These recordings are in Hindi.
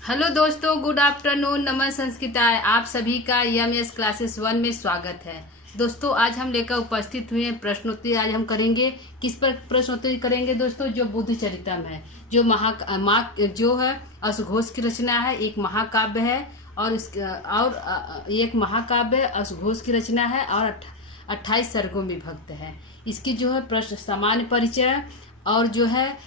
हेलो दोस्तों, गुड आफ्टरनून, नमः संस्कृताय। आप सभी का एस क्लासेस 1 में स्वागत है। दोस्तों, आज हम लेकर उपस्थित हुए हैं प्रश्नोत्तरी। आज हम करेंगे किस पर प्रश्नोत्तरी करेंगे दोस्तों? जो बुद्ध चरितम है, जो जो है अशोघोष की रचना है, एक महाकाव्य है और एक महाकाव्य अशोघोष की रचना है और 28 सर्गों में विभक्त है। इसकी जो है प्रश्न सामान्य परिचय और जो है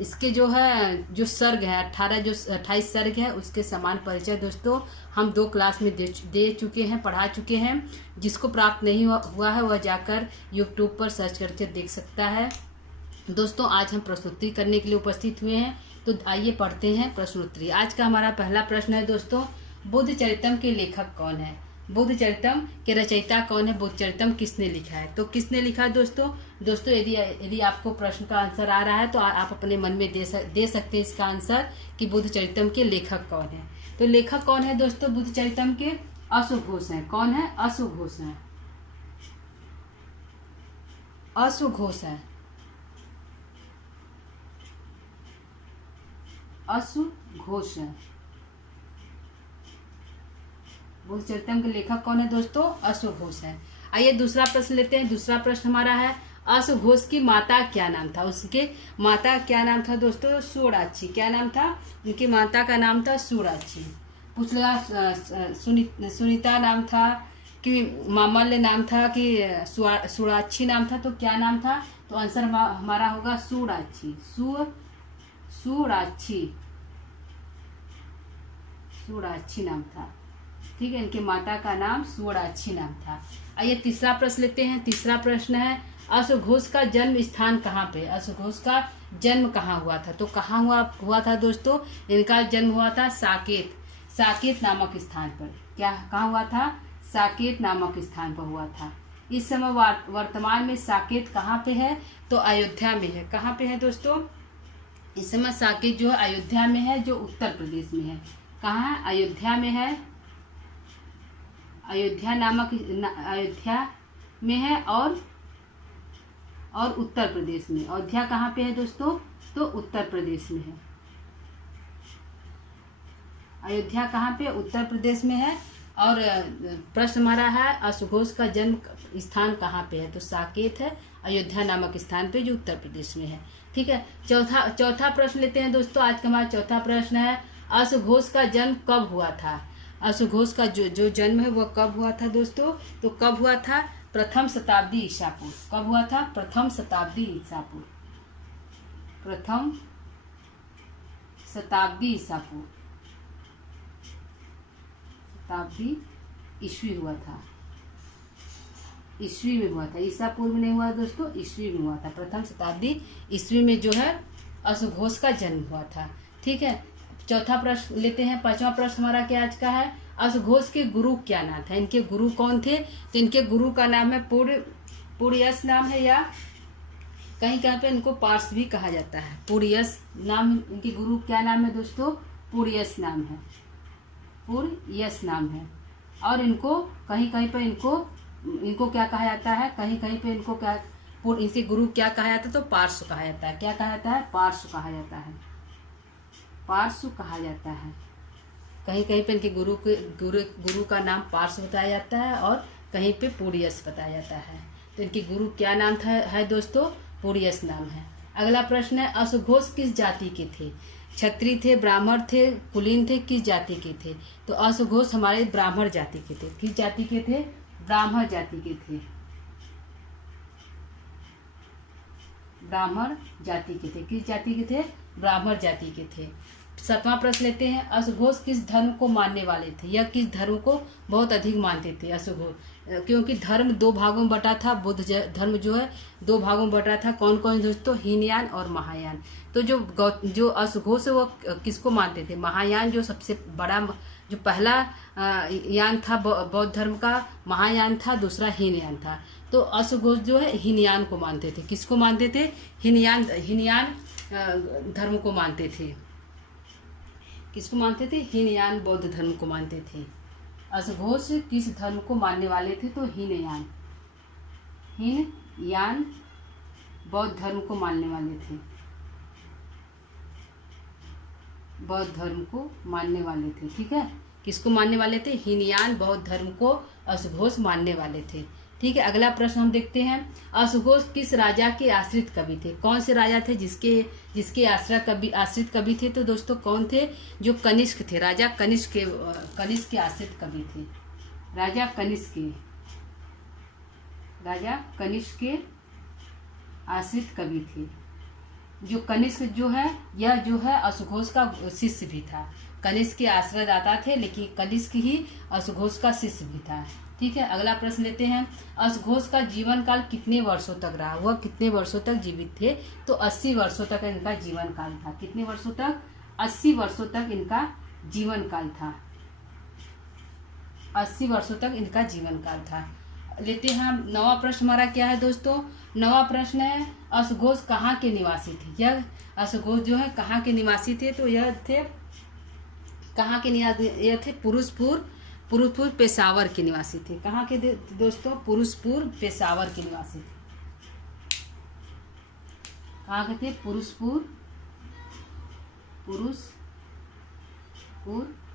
इसके जो है जो सर्ग है 28 सर्ग है, उसके समान परिचय दोस्तों हम 2 क्लास में दे चुके हैं, पढ़ा चुके हैं। जिसको प्राप्त नहीं हुआ है वह जाकर यूट्यूब पर सर्च करके देख सकता है। दोस्तों, आज हम प्रस्तुति करने के लिए उपस्थित हुए हैं, तो आइए पढ़ते हैं प्रश्नोत्तरी। आज का हमारा पहला प्रश्न है दोस्तों, बुद्ध चरितम के लेखक कौन है? बुद्ध चरितम के रचयिता कौन है? बुद्ध चरितम किसने लिखा है? तो किसने लिखा है दोस्तों? यदि आपको प्रश्न का आंसर आ रहा है तो आप अपने मन में दे सकते हैं इसका आंसर कि बुद्ध चरितम के लेखक कौन है। तो लेखक कौन है दोस्तों बुद्ध चरितम के? अशोघोष है। कौन है? अशोघोष है। अशोघोष है। अशोघोष है। बुद्ध चरितम के लेखक कौन है दोस्तों? अशोघोष है। आइए दूसरा प्रश्न लेते हैं। दूसरा प्रश्न हमारा है, अशोघोष की माता क्या नाम था? उसके माता क्या नाम था दोस्तों? सूड़ाक्षी। क्या नाम था? उनकी माता का नाम था सूड़ाक्षी। पूछ लिया सुनीता नाम था कि मामल्य नाम था कि सूड़ाक्षी नाम था? तो क्या नाम था? तो आंसर हमारा होगा सूड़ाक्षी। सूड़ाक्षी नाम था। ठीक है, इनके माता का नाम सूड़ाक्षी नाम था। आइए तीसरा प्रश्न लेते हैं। तीसरा प्रश्न है, अशोघोष का जन्म स्थान कहाँ पे? अशोघोष का जन्म कहाँ हुआ था? तो कहाँ हुआ था दोस्तों? इनका जन्म हुआ था साकेत नामक स्थान पर। क्या कहाँ हुआ था? साकेत नामक स्थान पर हुआ था। इस समय वर्तमान में साकेत कहाँ पे है? तो अयोध्या में है। कहाँ पे है दोस्तों? इस समय साकेत जो है अयोध्या में है, जो उत्तर प्रदेश में है। कहाँ है? अयोध्या में है। अयोध्या में है और उत्तर प्रदेश में। अयोध्या कहाँ पे है दोस्तों? तो उत्तर प्रदेश में है। अयोध्या कहाँ पे? उत्तर प्रदेश में है। और प्रश्न हमारा है, अशोघोष का जन्म स्थान कहाँ पे है? तो साकेत है, अयोध्या नामक स्थान पे, जो उत्तर प्रदेश में है। ठीक है, चौथा प्रश्न लेते हैं दोस्तों। आज का हमारा चौथा प्रश्न है, अशोघोष का जन्म कब हुआ था? अशोघोष का जो जन्म है वह कब हुआ था दोस्तों? तो कब हुआ था? प्रथम शताब्दी ईसा पूर्व। कब हुआ था? प्रथम शताब्दी ईसा पूर्व। प्रथम शताब्दी ईसा पूर्व। शताब्दी ईस्वी हुआ था। ईस्वी में हुआ था, ईसा पूर्व नहीं हुआ दोस्तों, ईस्वी में हुआ था। प्रथम शताब्दी ईस्वी में जो है अशोघोष का जन्म हुआ था। ठीक है, चौथा प्रश्न लेते हैं। पांचवा प्रश्न हमारा क्या आज का है, अशोघोष के गुरु क्या नाम था? इनके गुरु कौन थे? तो इनके गुरु का नाम है पुरियस नाम है, या कहीं कहीं पे इनको पार्स भी कहा जाता है। पुरियस नाम। इनके गुरु क्या नाम है दोस्तों? पुरियस नाम है। पुरियस नाम है। और इनको कहीं कहीं पे इनको क्या कहा जाता है? कहीं कहीं पे इनको क्या, इनके गुरु क्या कहा जाता है? तो पार्श्व कहा जाता है। क्या कहा जाता है? पार्श्व कहा जाता है। पार्श्व कहा जाता है। कहीं कहीं पे इनके गुरु का नाम पार्श्व बताया जाता है और कहीं पे पुरियस बताया जाता है। तो इनके गुरु क्या नाम है दोस्तों? पुरियस नाम है। अगला प्रश्न है, अशोघोष किस जाति के थे? क्षत्रिय थे, ब्राह्मण थे, कुलीन थे, किस जाति के थे? तो अशोघोष हमारे ब्राह्मण जाति के थे। किस जाति के थे? ब्राह्मण जाति के थे। ब्राह्मण जाति के थे। किस जाति के थे? ब्राह्मण जाति के थे। सातवां प्रश्न लेते हैं, अशोघोष किस धर्म को मानने वाले थे, या किस धर्म को बहुत अधिक मानते थे अशोघोष? क्योंकि धर्म 2 भागों में बटा था। बुद्ध धर्म जो है 2 भागों में बटा था। कौन कौन दोस्तों? हीनयान और महायान। तो जो अशोघोष है वो किसको मानते थे? महायान, जो सबसे बड़ा, जो पहला यान था बौद्ध धर्म का, महायान था, दूसरा हीनयान था। तो अशोघोष जो है हीनयान को मानते थे। किसको मानते थे? हीनयान धर्म को मानते थे। किसको मानते थे? हीनयान बौद्ध धर्म को मानते थे। अशोघोष किस धर्म को मानने वाले थे? तो हीनयान बौद्ध धर्म को मानने वाले थे। बौद्ध धर्म को मानने वाले थे। ठीक है, किसको मानने वाले थे? हीनयान बौद्ध धर्म को अशुघोष मानने वाले थे। ठीक है, अगला प्रश्न हम देखते हैं, अशुघोष किस राजा के आश्रित कवि थे? कौन से राजा थे जिसके आश्रित कवि थे? तो दोस्तों कौन थे? जो कनिष्क थे, राजा कनिष्क के आश्रित कवि थे। राजा कनिष्क के आश्रित कवि थे। जो कनिष्क यह जो है अशुघोष का शिष्य भी था। कनिष्क के आश्रयदाता थे, लेकिन कनिष्क ही अशुघोष का शिष्य भी था। ठीक है, अगला प्रश्न लेते हैं, अशुघोष का जीवन काल कितने वर्षों तक रहा? वह कितने वर्षों तक जीवित थे? तो 80 वर्षों तक इनका जीवन काल था। कितने वर्षों तक? 80 वर्षों तक इनका जीवन काल था। 80 वर्षों तक इनका जीवन काल था। लेते हैं हम नवा प्रश्न। हमारा क्या है दोस्तों? नवा प्रश्न है, अशुघोष कहाँ के निवासी थे? यह अशुघोष जो है कहाँ के निवासी थे? तो यह थे कहाँ के निवासी? यह थे पुरुषपुर पेशावर के निवासी थे। कहाँ के दोस्तों? पुरुषपुर पेशावर के निवासी थे। कहाँ के थे? पुरुषपुर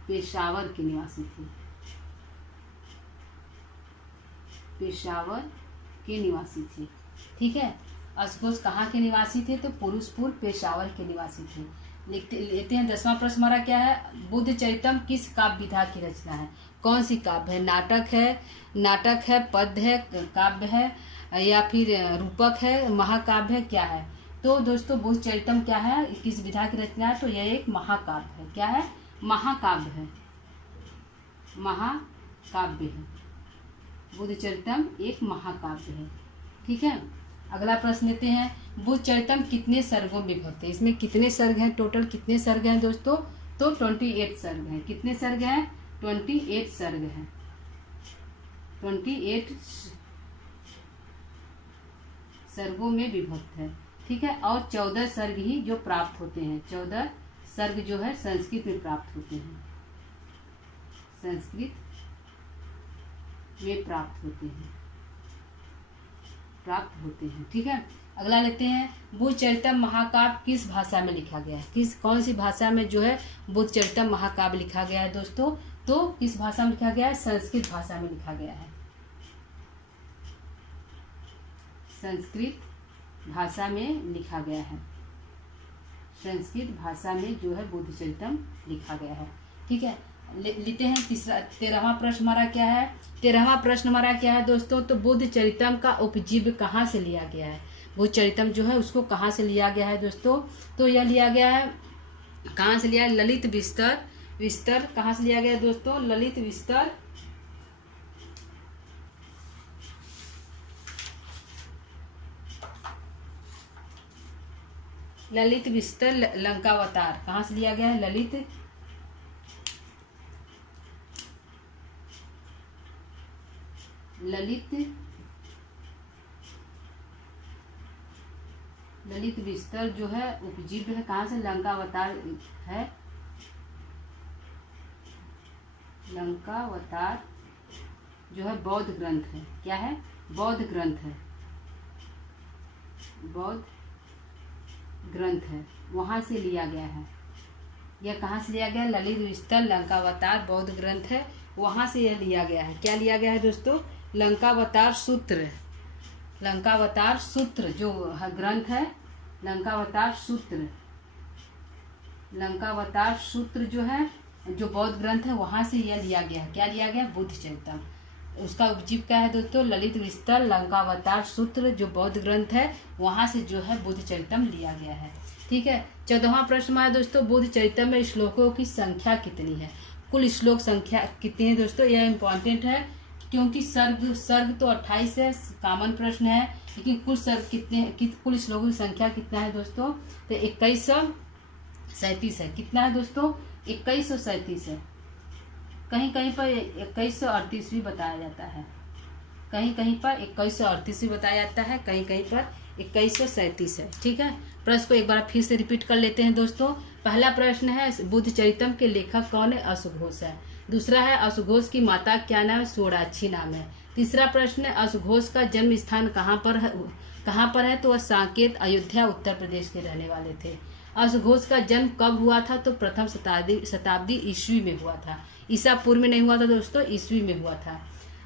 पेशावर के निवासी थे। पेशावर के निवासी थे। ठीक है, अशुघोष कहाँ के निवासी थे? तो पुरुषपुर पेशावर के निवासी थे। लेते हैं 10वां प्रश्न हमारा क्या है, बुद्ध चरितम किस काव्य विधा की रचना है? कौन सी काव्य है? नाटक है, पद्य है, काव्य है, या फिर रूपक है, महाकाव्य है, क्या है? तो दोस्तों बुद्ध चरितम क्या है, किस विधा की रचना है? तो यह एक महाकाव्य है। क्या है? महाकाव्य है। महाकाव्य है। बुद्ध चरितम एक महाकाव्य है। ठीक है, अगला प्रश्न लेते हैं, बुद्ध चरितम कितने सर्गों में विभक्त है? इसमें कितने सर्ग हैं? टोटल कितने सर्ग हैं दोस्तों? तो 28 सर्ग हैं। कितने सर्ग हैं? 28 सर्ग हैं। 28 सर्गों में विभक्त है। ठीक है, और 14 सर्ग ही जो प्राप्त होते हैं, 14 सर्ग जो है संस्कृत में प्राप्त होते हैं। संस्कृत में प्राप्त होते हैं। ठीक है, अगला लेते हैं, बुद्ध चरितम महाकाव्य किस भाषा में लिखा गया है? कौन सी भाषा में जो है बुद्ध चरितम महाकाव्य लिखा गया है दोस्तों? तो किस भाषा में लिखा गया है? संस्कृत भाषा में लिखा गया है। संस्कृत भाषा में लिखा गया है। संस्कृत भाषा में जो है बुद्ध चरितम लिखा गया है। ठीक है, लेते हैं 13वां प्रश्न हमारा क्या है? 13वां प्रश्न हमारा क्या है दोस्तों? तो बुद्ध चरितम का उपजीव्य कहाँ से लिया गया है? बुद्ध चरितम जो है उसको कहाँ से लिया गया है दोस्तों? तो यह लिया गया है, कहाँ से लिया है? ललित विस्तर कहाँ से लिया गया है दोस्तों? ललित विस्तर लंकावतार कहाँ से लिया गया है? ललित विस्तर जो है उपजीव्य है। कहाँ से? लंकावतार है। लंकावतार जो है बौद्ध ग्रंथ है। क्या है? बौद्ध ग्रंथ है। बौद्ध ग्रंथ है, वहां से लिया गया है। यह कहाँ से लिया गया? ललित विस्तर लंकावतार बौद्ध ग्रंथ है, वहां से यह लिया गया है। क्या लिया गया है दोस्तों? लंकावतार सूत्र जो ग्रंथ है, लंकावतार सूत्र जो है, जो बौद्ध ग्रंथ है, वहां से यह लिया गया है। क्या लिया गया? बुद्ध चरितम। उसका उपजीव क्या है दोस्तों? ललित विस्तर लंकावतार सूत्र जो बौद्ध ग्रंथ है, वहां से जो है बुद्ध चरितम लिया गया है। ठीक है, 14वां प्रश्न है दोस्तों, बुद्ध चरितम में श्लोकों की संख्या कितनी है? कुल श्लोक संख्या कितनी है दोस्तों? यह इम्पोर्टेंट है, क्योंकि सर्ग तो 28 है, कॉमन प्रश्न है, लेकिन कुल सर्ग कितने, कुल श्लोकों की संख्या कितना है दोस्तों? तो 2137 है। कितना है दोस्तों? 2137 है। कहीं कहीं पर 2138 भी बताया जाता है। कहीं कहीं पर 2138 भी बताया जाता है, कहीं कहीं पर 2137 है। ठीक है, प्रश्न को एक बार फिर से रिपीट कर लेते हैं दोस्तों। पहला प्रश्न है, बुद्ध चरितम के लेखक कौन है? अशुघोष है। दूसरा है, अशुघोष की माता क्या नाम है? सोराक्षी नाम है। तीसरा प्रश्न है, अशुघोष का जन्म स्थान कहाँ पर है? तो वह साकेत, अयोध्या, उत्तर प्रदेश के रहने वाले थे। अश्वघोष का जन्म कब हुआ था? तो प्रथम शताब्दी ईस्वी में हुआ था। ईसा पूर्व में नहीं हुआ था दोस्तों, ईस्वी में हुआ था।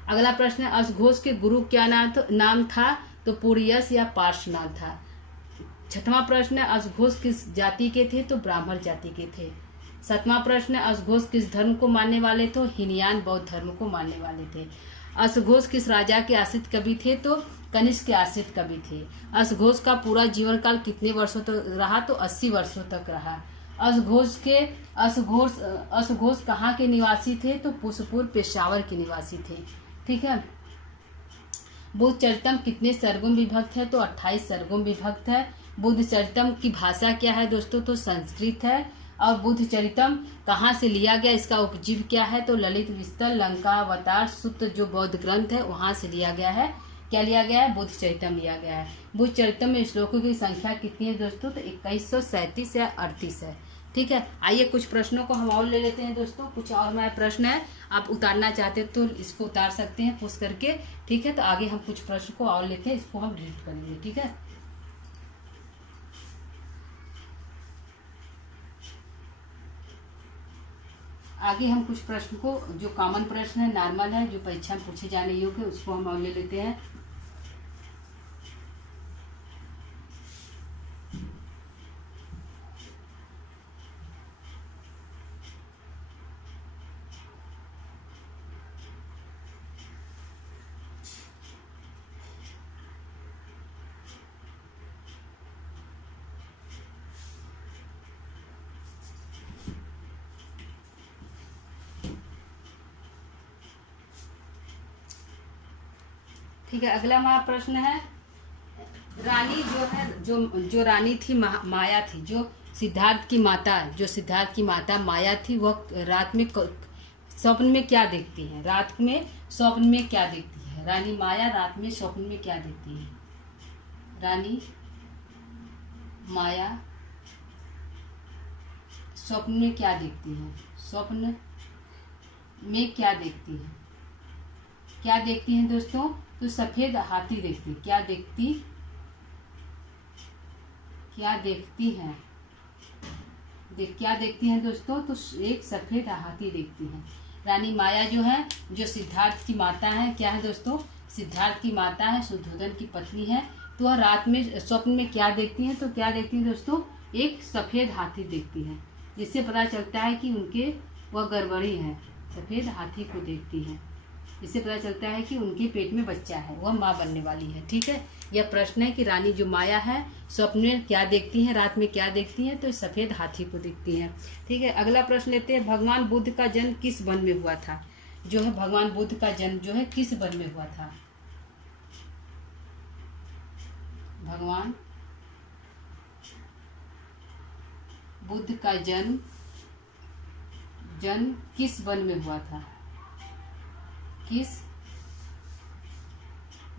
अगला प्रश्न है, अश्वघोष के गुरु क्या नाम था? तो पुरियस या पार्श्वनाथ था। छठवां प्रश्न है, अश्वघोष किस जाति के थे? तो ब्राह्मण जाति के थे। सातवां प्रश्न है, अश्वघोष किस धर्म को मानने वाले थे? हीनयान बौद्ध धर्म को मानने वाले थे। अश्वघोष किस राजा के आश्रित कवि थे? तो कनिष्क के आश्रित कवि थे। अश्वघोष का पूरा जीवन काल कितने वर्षों तक रहा? तो 80 वर्षों तक रहा। अश्वघोष कहाँ के निवासी थे? तो पुष्पपुर पेशावर के निवासी थे। ठीक है। बुद्ध चरितम कितने सर्गों में विभक्त है? तो 28 सर्गों में विभक्त है। बुद्ध चरितम की भाषा क्या है दोस्तों? तो संस्कृत है। और बुद्ध चरितम कहाँ से लिया गया, इसका उपजीव क्या है? तो ललित विस्तर, लंका अवतार, सूत्र जो बौद्ध ग्रंथ है वहां से लिया गया है। क्या लिया गया है? बुद्ध चरितम लिया गया है। बुद्ध चरितम में श्लोकों की संख्या कितनी है दोस्तों? तो 2137 या 38 है। ठीक है। आइए कुछ प्रश्नों को हम और ले लेते हैं दोस्तों। कुछ और मेरा प्रश्न है, आप उतारना चाहते हो तो इसको उतार सकते हैं पुश करके। ठीक है। तो आगे हम कुछ प्रश्न को और लेते हैं, इसको हम डिलीट करेंगे। ठीक है। आगे हम कुछ प्रश्न को, जो कॉमन प्रश्न है, नॉर्मल है, जो परीक्षा में पूछे जाने योग्य है, उसको हम और ले लेते हैं। ठीक है। अगला हमारा प्रश्न है, रानी जो है, जो रानी थी माया थी, जो सिद्धार्थ की माता माया थी, वह रात में स्वप्न में क्या देखती है? रात में स्वप्न में क्या देखती है? रानी माया रात में स्वप्न में क्या देखती है? रानी माया स्वप्न में क्या देखती है? स्वप्न में क्या देखती है? क्या देखती है दोस्तों? तो सफेद हाथी देखती है। क्या देखती है? क्या देखती हैं दोस्तों? तो एक सफेद हाथी देखती है। रानी माया जो है, जो सिद्धार्थ की माता है, क्या है दोस्तों? सिद्धार्थ की माता है, शुद्धोधन की पत्नी है। तो वह रात में स्वप्न में क्या देखती हैं? तो क्या देखती हैं दोस्तों? एक सफेद हाथी देखती है, जिससे पता चलता है कि उनके वह गर्भवती है। सफेद हाथी को देखती है, इससे पता चलता है कि उनके पेट में बच्चा है, वह माँ बनने वाली है। ठीक है। यह प्रश्न है कि रानी जो माया है स्वप्न में क्या देखती है, रात में क्या देखती है? तो सफेद हाथी को देखती है। ठीक है। अगला प्रश्न लेते हैं, भगवान बुद्ध का जन्म किस वन में हुआ था? जो है भगवान बुद्ध का जन्म जो है किस वन में हुआ था? भगवान बुद्ध का जन्म किस वन में हुआ था? किस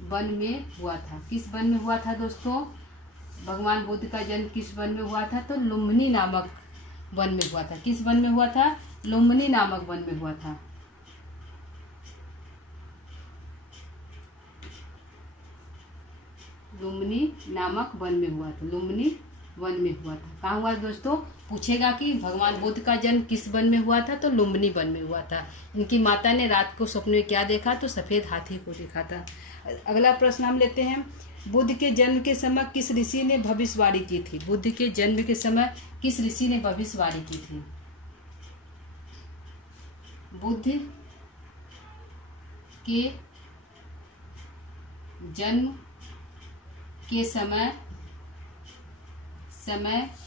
वन में हुआ था? किस वन में हुआ था दोस्तों? भगवान बुद्ध का जन्म किस वन में हुआ था? तो लुम्बिनी नामक वन में हुआ था। किस वन में हुआ था? लुम्बिनी नामक वन में हुआ था। लुम्बिनी नामक वन में हुआ था। लुम्बिनी वन में हुआ था। कहाँ हुआ दोस्तों? पूछेगा कि भगवान बुद्ध का जन्म किस वन में हुआ था? तो लुम्बिनी वन में हुआ था। इनकी माता ने रात को स्वप्न में क्या देखा? तो सफेद हाथी को देखा था। अगला प्रश्न हम लेते हैं, बुद्ध के जन्म के समय किस ऋषि ने भविष्यवाणी की थी? बुद्ध के जन्म के समय किस ऋषि ने भविष्यवाणी की थी? बुद्ध के जन्म के समय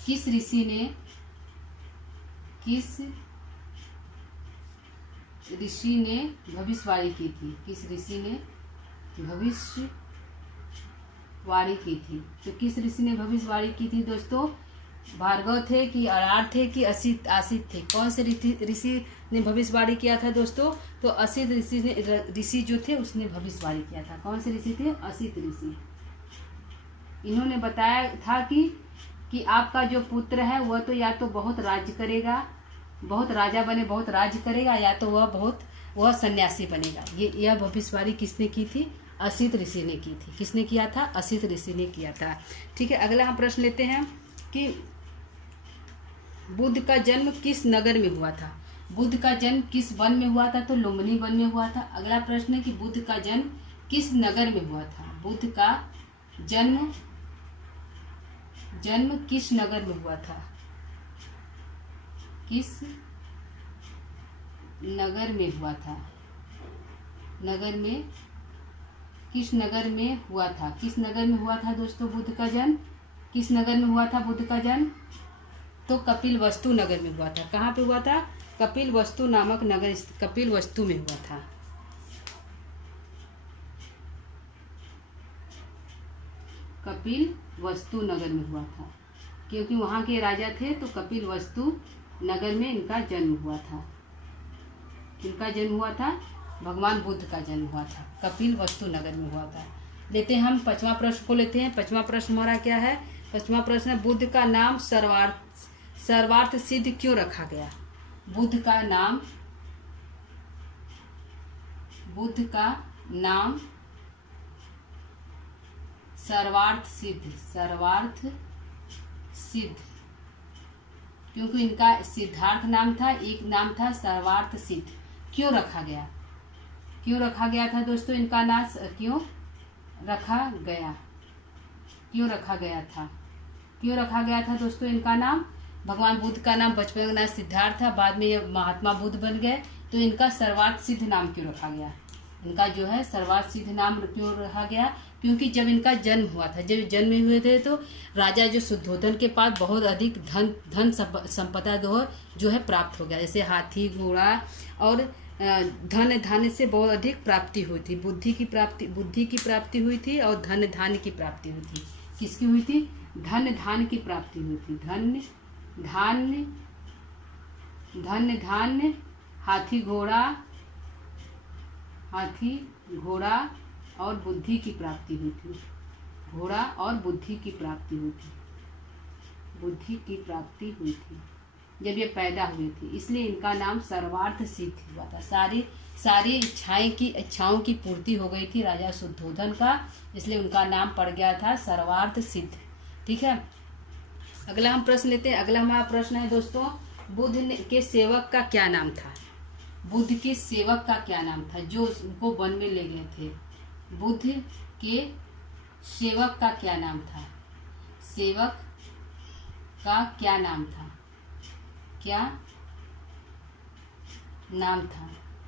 किस ऋषि ने भविष्यवाणी की थी? किस ऋषि ने भविष्यवाणी की थी? तो किस ऋषि ने भविष्यवाणी की थी दोस्तों? भार्गव थे कि अरार थे कि आसित थे? कौन से ऋषि ने भविष्यवाणी किया था दोस्तों? तो असित ऋषि जो थे उसने भविष्यवाणी किया था। कौन से ऋषि थे? असित ऋषि। इन्होंने बताया था कि आपका जो पुत्र है वह तो या तो बहुत राज्य करेगा, बहुत राजा बने, बहुत राज्य करेगा, या तो वह सन्यासी बनेगा। यह भविष्यवाणी किसने की थी? असित ऋषि ने की थी। किसने किया था? असित ऋषि ने किया था। ठीक है। अगला हम प्रश्न लेते हैं कि बुद्ध का जन्म किस नगर में हुआ था? बुद्ध का जन्म किस वन में हुआ था? तो लुम्बिनी वन में हुआ था। अगला प्रश्न है कि बुद्ध का जन्म किस नगर में हुआ था? बुद्ध का जन्म किस नगर में हुआ था? किस नगर में हुआ था? नगर में, किस नगर में हुआ था? किस नगर में हुआ था दोस्तों बुद्ध का जन्म? किस नगर में हुआ था बुद्ध का जन्म? तो कपिलवस्तु नगर में हुआ था। कहाँ पे हुआ था? कपिलवस्तु नामक नगर, कपिलवस्तु में हुआ था। कपिलवस्तु नगर में हुआ था, क्योंकि वहाँ के राजा थे, तो कपिलवस्तु नगर में इनका जन्म हुआ था। किनका जन्म हुआ था? भगवान बुद्ध का जन्म हुआ था, कपिलवस्तु नगर में हुआ था। लेते हैं हम पांचवा प्रश्न को लेते हैं। पांचवा प्रश्न हमारा क्या है? पांचवा प्रश्न है, बुद्ध का नाम सर्वार्थ सिद्ध क्यों रखा गया? बुद्ध का नाम सर्वार्थ सिद्ध, क्योंकि इनका सिद्धार्थ नाम था, एक नाम था सर्वार्थ सिद्ध। क्यों रखा गया? क्यों रखा गया था दोस्तों इनका नाम? क्यों रखा गया था दोस्तों इनका नाम? भगवान बुद्ध का नाम बचपन का नाम सिद्धार्थ था, बाद में ये महात्मा बुद्ध बन गए, तो इनका सर्वार्थ सिद्ध नाम क्यों रखा गया? इनका जो है सर्वार्थ सिद्ध नाम क्यों रखा गया? क्योंकि जब इनका जन्म हुआ था, जब जन्म हुए थे, तो राजा जो शुद्धोधन के पास बहुत अधिक धन संपदा जो है प्राप्त हो गया। जैसे हाथी, घोड़ा और धन धान्य से बहुत अधिक प्राप्ति हुई थी। बुद्धि की प्राप्ति हुई थी और धन धान्य की प्राप्ति हुई थी। किसकी हुई थी? धन धान्य की प्राप्ति हुई थी। धन धान्य, हाथी घोड़ा और बुद्धि की प्राप्ति हुई थी। बुद्धि की प्राप्ति हुई थी जब ये पैदा हुए थे, इसलिए इनका नाम सर्वार्थ सिद्ध हुआ था। सारी इच्छाओं की पूर्ति हो गई थी राजा शुद्धोधन का, इसलिए उनका नाम पड़ गया था सर्वार्थ सिद्ध। ठीक है, अगला हम प्रश्न लेते हैं। अगला हमारा प्रश्न है दोस्तों, बुद्ध के सेवक का क्या नाम था? बुद्ध के सेवक का क्या नाम था जो उनको वन में ले गए थे? बुद्ध के सेवक का क्या नाम था? सेवक का क्या नाम था?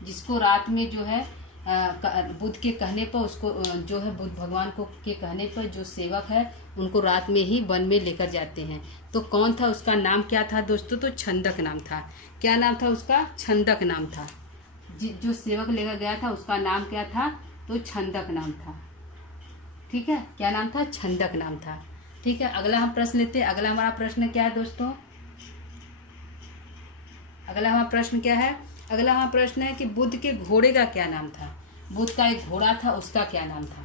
जिसको रात में जो है बुद्ध के कहने पर, उसको जो है बुद्ध भगवान को के कहने पर जो सेवक है उनको रात में ही वन में लेकर जाते हैं। तो कौन था? उसका नाम क्या था दोस्तों? तो छंदक नाम था। क्या नाम था उसका? छंदक नाम था। जो सेवक लेकर गया था उसका नाम क्या था? तो छंदक नाम था। ठीक है, क्या नाम था? छंदक नाम था। ठीक है, अगला हम प्रश्न लेते हैं। अगला हमारा प्रश्न क्या है दोस्तों? अगला हमारा प्रश्न क्या है? अगला हमारा प्रश्न है कि बुद्ध के घोड़े का क्या नाम था? बुद्ध का एक घोड़ा था, उसका क्या नाम था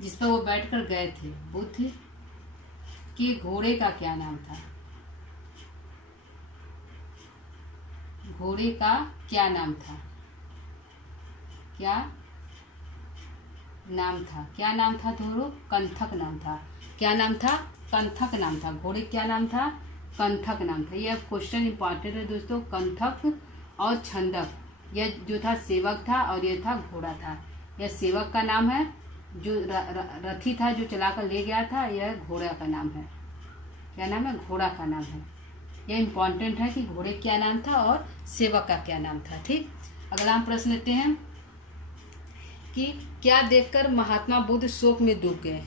जिस पर वो बैठकर गए थे? बुद्ध के घोड़े का क्या नाम था? घोड़े का क्या नाम था? क्या नाम था दोस्तों? कंथक नाम था। क्या नाम था? कंथक नाम था। घोड़े क्या नाम था? कंथक नाम था। यह क्वेश्चन इंपॉर्टेंट है दोस्तों। कंथक और छंदक, यह जो था सेवक था और यह था घोड़ा था। यह सेवक का नाम है, जो रथी था जो चलाकर ले गया था, यह घोड़ा का नाम है। क्या नाम है? घोड़ा का नाम है। यह इंपॉर्टेंट है कि घोड़े क्या नाम था और सेवक का क्या नाम था। ठीक, अगला हम प्रश्न लेते हैं कि क्या देखकर महात्मा बुद्ध शोक में डूब गए?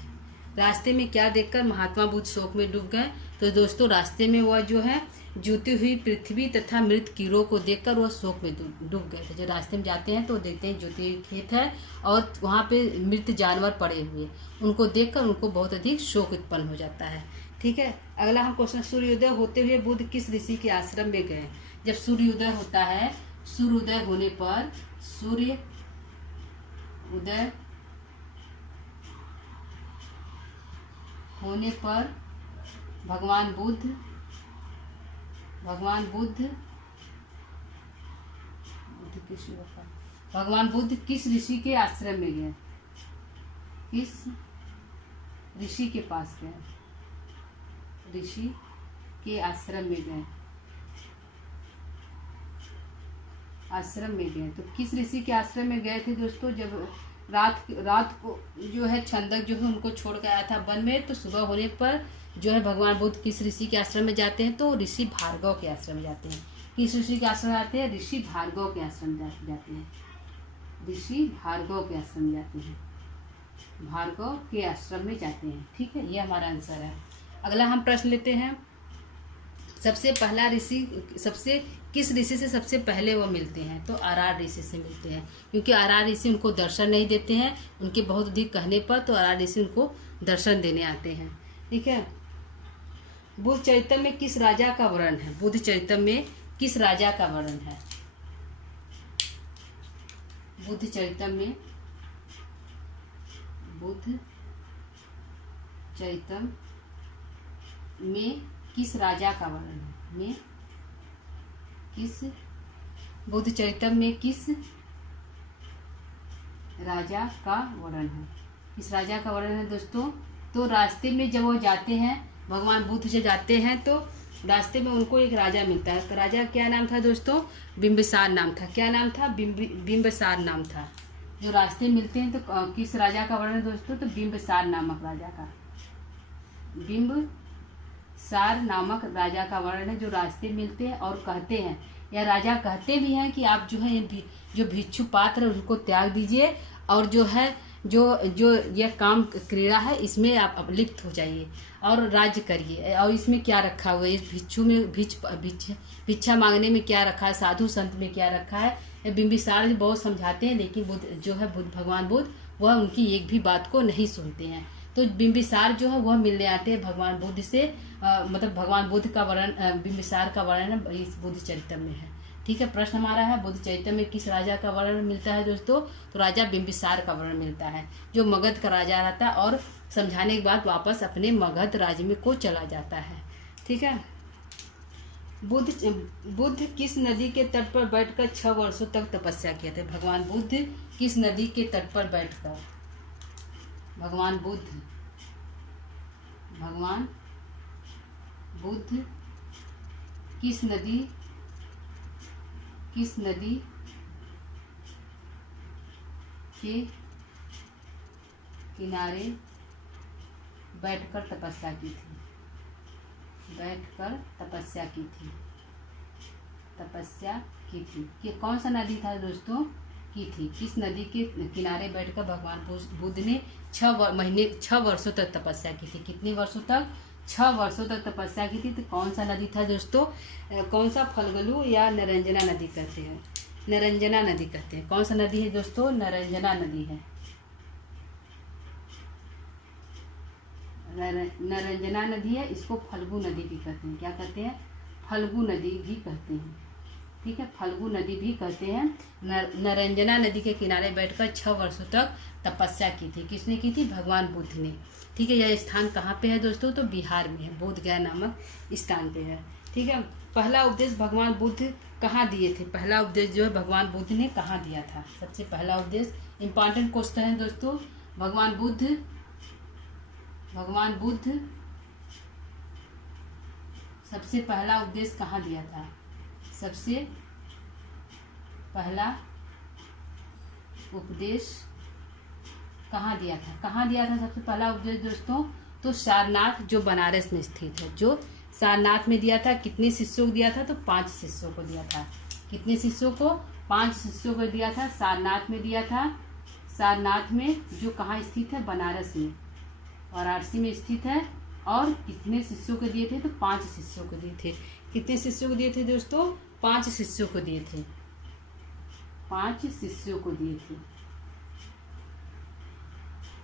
रास्ते में क्या देखकर महात्मा बुद्ध शोक में डूब गए? तो दोस्तों रास्ते में वह जो है जूती हुई पृथ्वी तथा मृत कीड़ों को देखकर वह शोक में डूब गए थे। जो रास्ते में जाते हैं तो देखते हैं जूती हुई खेत है और वहाँ पे मृत जानवर पड़े हुए, उनको देखकर उनको बहुत अधिक शोक उत्पन्न हो जाता है। ठीक है, अगला हम क्वेश्चन, सूर्योदय होते हुए बुद्ध किस ऋषि के आश्रम में गए? जब सूर्योदय होता है, सूर्योदय होने पर भगवान बुद्ध किस ऋषि के आश्रम में गए? किस ऋषि के पास गए? ऋषि के आश्रम में गए। आश्रम में गए। तो किस ऋषि के आश्रम में गए थे दोस्तों? जब रात को जो है छंदक जो है उनको छोड़ कर आया था वन में, तो सुबह होने पर जो है भगवान बुद्ध किस ऋषि के आश्रम में जाते हैं? तो ऋषि भार्गव के आश्रम में जाते हैं। किस ऋषि के आश्रम में जाते हैं? ऋषि भार्गव के आश्रम में जाते हैं। ऋषि भार्गव के आश्रम में जाते हैं। भार्गव के आश्रम में जाते हैं। ठीक है, ये हमारा आंसर है। अगला हम प्रश्न लेते हैं। सबसे पहला ऋषि किस ऋषि से सबसे पहले वो मिलते हैं? तो आरार ऋषि से मिलते हैं, क्योंकि आरार ऋषि उनको दर्शन नहीं देते हैं। उनके बहुत अधिक कहने पर तो आरार ऋषि उनको दर्शन देने आते हैं। ठीक है। बुद्ध चरित्र में किस राजा का वर्णन है? बुद्ध चरित्र में किस राजा का वर्णन है? बुद्ध चरित्र में किस राजा का वर्णन है? बुद्ध चरित्र में किस राजा का वर्णन है? किस राजा का वर्णन है दोस्तों? तो रास्ते में जब वो जाते हैं, भगवान बुद्ध से जाते हैं, तो रास्ते में उनको एक राजा मिलता है। तो राजा क्या नाम था दोस्तों? बिंबिसार नाम था। क्या नाम था? बिंबिसार नाम था। जो रास्ते मिलते हैं तो किस राजा का वर्णन है दोस्तों? तो बिंबिसार नामक राजा का। बिंबिसार नामक राजा का वर्णन है, जो रास्ते मिलते हैं और कहते हैं, या राजा कहते भी हैं कि आप जो है जो भिक्षु पात्र उनको त्याग दीजिए, और जो है जो यह काम क्रीड़ा है इसमें आप लिप्त हो जाइए और राज्य करिए। और इसमें क्या रखा हुआ है? इस भिक्षु में भिक्षा मांगने में क्या रखा है? साधु संत में क्या रखा है? बिंबिसार जी बहुत समझाते हैं, लेकिन भगवान बुद्ध वह उनकी एक भी बात को नहीं सुनते हैं। तो बिंबिसार जो है वह मिलने आते हैं भगवान बुद्ध से। मतलब भगवान बुद्ध का वर्णन, बिंबिसार का वर्णन इस बुद्ध चरित्र में है। ठीक है। प्रश्न हमारा है, बुद्ध चरित्र में किस राजा का वर्णन मिलता है दोस्तों? तो राजा बिंबिसार का वर्णन मिलता है, जो मगध का राजा रहता है और समझाने के बाद वापस अपने मगध राज्य में को चला जाता है। ठीक है। बुद्ध किस नदी के तट पर बैठकर 6 वर्षों तक तपस्या किए थे? भगवान बुद्ध किस नदी के तट पर बैठकर भगवान बुद्ध किस नदी के किनारे बैठकर तपस्या की थी? कि कौन सा नदी था दोस्तों? की थी। किस नदी के किनारे बैठकर भगवान बुद्ध ने 6 वर्षों तक तपस्या की थी? कितने वर्षों तक? 6 वर्षों तक तपस्या की थी। तो कौन सा नदी था दोस्तों? कौन सा? फल्गु या नरंजना नदी कहते हैं? नरंजना नदी कहते हैं। कौन सा नदी है दोस्तों? नरंजना नदी है। नरंजना नदी है। इसको फल्गु नदी भी कहते हैं। क्या कहते हैं? फल्गु नदी भी कहते हैं। ठीक है, फल्गु नदी भी कहते हैं। नरंजना नदी के किनारे बैठकर 6 वर्षों तक तपस्या की थी। किसने की थी? भगवान बुद्ध ने। ठीक है। यह स्थान कहाँ पे है दोस्तों? तो बिहार में है, बोध गया नामक स्थान पे है। ठीक है। पहला उपदेश भगवान बुद्ध कहाँ दिए थे? पहला उपदेश जो है भगवान बुद्ध ने कहाँ दिया था? सबसे पहला उपदेश, इम्पॉर्टेंट क्वेश्चन है दोस्तों। भगवान बुद्ध सबसे पहला उपदेश कहाँ दिया था? सबसे पहला उपदेश कहाँ दिया था? सबसे पहला उपदेश दोस्तों? तो सारनाथ, जो बनारस में स्थित है, जो सारनाथ में दिया था। कितने शिष्यों को दिया था? तो 5 शिष्यों को दिया था। कितने शिष्यों को? 5 शिष्यों को दिया था। सारनाथ में दिया था। सारनाथ में जो कहाँ स्थित है? बनारस में, वाराणसी में स्थित है। और कितने शिष्यों को दिए थे? तो 5 शिष्यों को दिए थे। कितने शिष्यों को दिए थे दोस्तों? 5 शिष्यों को दिए थे। 5 शिष्यों को दिए थे।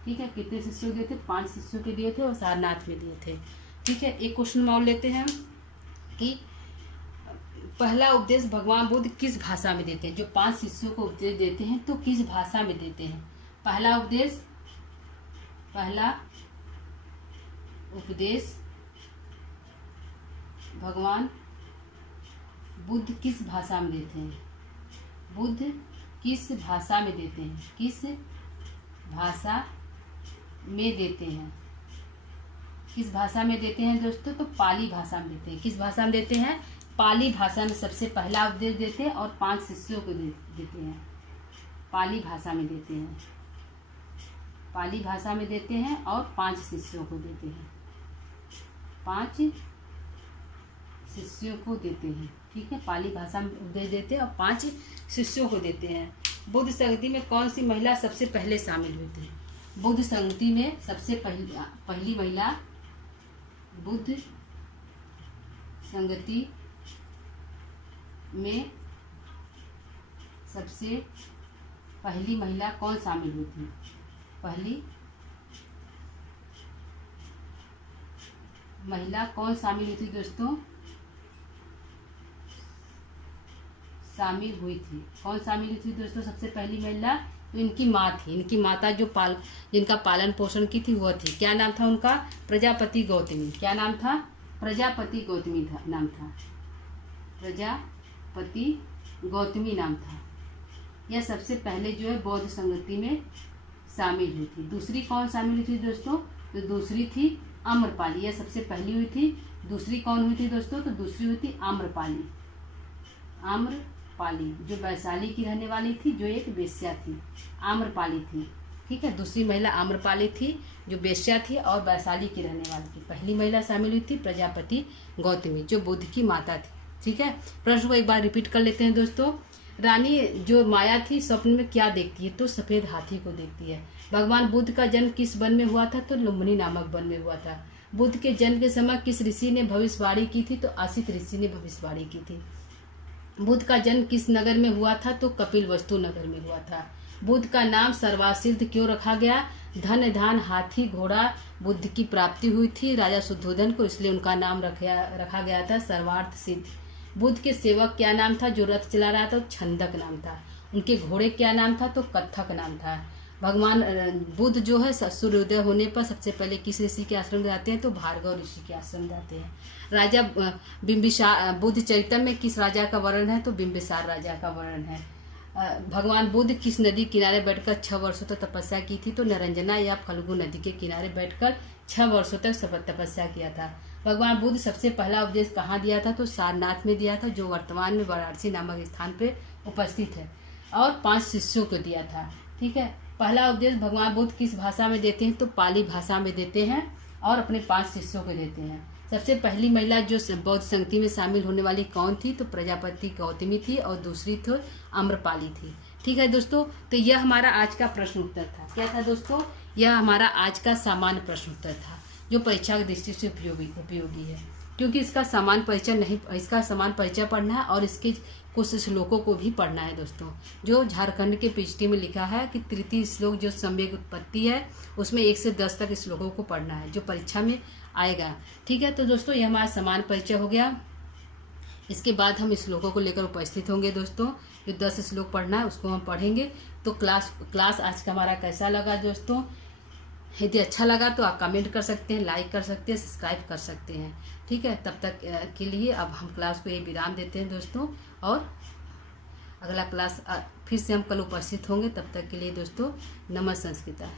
ठीक है। कितने शिष्यों को दिए थे? 5 शिष्यों को दिए थे और सारनाथ में दिए थे। ठीक है। एक क्वेश्चन और लेते हैं कि पहला उपदेश भगवान बुद्ध किस भाषा में देते हैं? जो 5 शिष्यों को उपदेश देते हैं तो किस भाषा में देते हैं? पहला उपदेश भगवान बुद्ध किस भाषा में देते हैं? बुद्ध किस भाषा में देते हैं? किस भाषा में देते हैं? किस भाषा में देते हैं दोस्तों? तो पाली भाषा में देते हैं। किस भाषा में देते हैं? पाली भाषा में सबसे पहला उपदेश देते हैं और 5 शिष्यों को देते हैं। पाली भाषा में देते हैं, पाली भाषा में देते हैं और 5 शिष्यों को देते हैं, 5 शिष्यों को देते हैं। ठीक है, पाली भाषा में उपदेश देते हैं और 5 शिष्यों को देते हैं। बुद्ध संगति में कौन सी महिला सबसे पहले शामिल हुई थी? बुद्ध संगति में सबसे पहली महिला, बुद्ध संगति में सबसे पहली महिला कौन शामिल हुई थी? पहली महिला कौन शामिल हुई थी दोस्तों? शामिल हुई थी, कौन शामिल हुई थी दोस्तों? सबसे पहली महिला तो इनकी माँ थी। इनकी माता जो जिनका पालन पोषण की थी वह थी। क्या नाम था उनका? प्रजापति गौतमी। क्या नाम था? प्रजापति गौतमी था, नाम था। प्रजापति गौतमी नाम था। यह सबसे पहले जो है बौद्ध संगति में शामिल हुई थी। दूसरी कौन शामिल हुई थी दोस्तों? तो दूसरी थी आम्रपाली। यह सबसे पहली हुई थी। दूसरी कौन हुई थी दोस्तों? तो दूसरी हुई थी आम्रपाली। आम्रपाली जो वैशाली की रहने वाली थी, जो एक वेश्या थी, आम्रपाली थी। ठीक है, दूसरी महिला आम्रपाली थी जो वेश्या थी और वैशाली की रहने वाली थी। पहली महिला शामिल हुई थी प्रजापति गौतमी जो बुद्ध की माता थी। ठीक है, प्रश्न को एक बार रिपीट कर लेते हैं दोस्तों। रानी जो माया थी स्वप्न में क्या देखती है? तो सफेद हाथी को देखती है। भगवान बुद्ध का जन्म किस वन में हुआ था? तो लुम्बिनी नामक वन में हुआ था। बुद्ध के जन्म के समय किस ऋषि ने भविष्यवाणी की थी? तो असित ऋषि ने भविष्यवाणी की थी। बुद्ध का जन्म किस नगर में हुआ था? तो कपिलवस्तु नगर में हुआ था। बुद्ध का नाम सर्वासिद्ध क्यों रखा गया? धन धान हाथी घोड़ा बुद्ध की प्राप्ति हुई थी राजा शुद्धोधन को, इसलिए उनका नाम रखा गया था सर्वार्थ सिद्ध। बुद्ध के सेवक क्या नाम था जो रथ चला रहा था? छंदक नाम था। उनके घोड़े क्या नाम था? तो कत्थक नाम था। भगवान बुद्ध जो है सूर्योदय होने पर सबसे पहले किस ऋषि के आश्रम जाते हैं? तो भार्गव ऋषि के आश्रम जाते हैं। राजा बिंबिसार, बुद्ध चरित्र में किस राजा का वर्णन है? तो बिंबिसार राजा का वर्णन है। भगवान बुद्ध किस नदी किनारे बैठकर 6 वर्षों तक तपस्या की थी? तो निरंजना या फल्गु नदी के किनारे बैठकर 6 वर्षों तक तपस्या किया था। भगवान बुद्ध सबसे पहला उपदेश कहाँ दिया था? तो सारनाथ में दिया था, जो वर्तमान में वाराणसी नामक स्थान पे उपस्थित है, और 5 शिष्यों को दिया था। ठीक है, पहला उपदेश भगवान बुद्ध किस भाषा में देते हैं? तो पाली भाषा में देते हैं और अपने 5 शिष्यों को देते हैं। सबसे पहली महिला जो बौद्ध संगति में शामिल होने वाली कौन थी? तो प्रजापति गौतमी थी और दूसरी तो आम्रपाली थी। ठीक है दोस्तों, तो यह हमारा आज का प्रश्न उत्तर था। क्या था दोस्तों? यह हमारा आज का सामान्य प्रश्न उत्तर था जो परीक्षा की दृष्टि से उपयोगी है, क्योंकि इसका समान परिचय पढ़ना है और इसके कुछ श्लोकों को भी पढ़ना है दोस्तों। जो झारखंड के पीएचडी में लिखा है कि तृतीय श्लोक जो सम्यक उत्पत्ति है उसमें 1 से 10 तक श्लोकों को पढ़ना है, जो परीक्षा में आएगा। ठीक है, तो दोस्तों यह हमारा समान परिचय हो गया। इसके बाद हम श्लोकों को लेकर उपस्थित होंगे दोस्तों। जो 10 श्लोक पढ़ना है उसको हम पढ़ेंगे। तो क्लास आज का हमारा कैसा लगा दोस्तों? यदि अच्छा लगा तो आप कमेंट कर सकते हैं, लाइक कर सकते हैं, सब्सक्राइब कर सकते हैं। ठीक है, तब तक के लिए अब हम क्लास को ये विराम देते हैं दोस्तों, और अगला क्लास फिर से हम कल उपस्थित होंगे। तब तक के लिए दोस्तों नमः संस्कृता।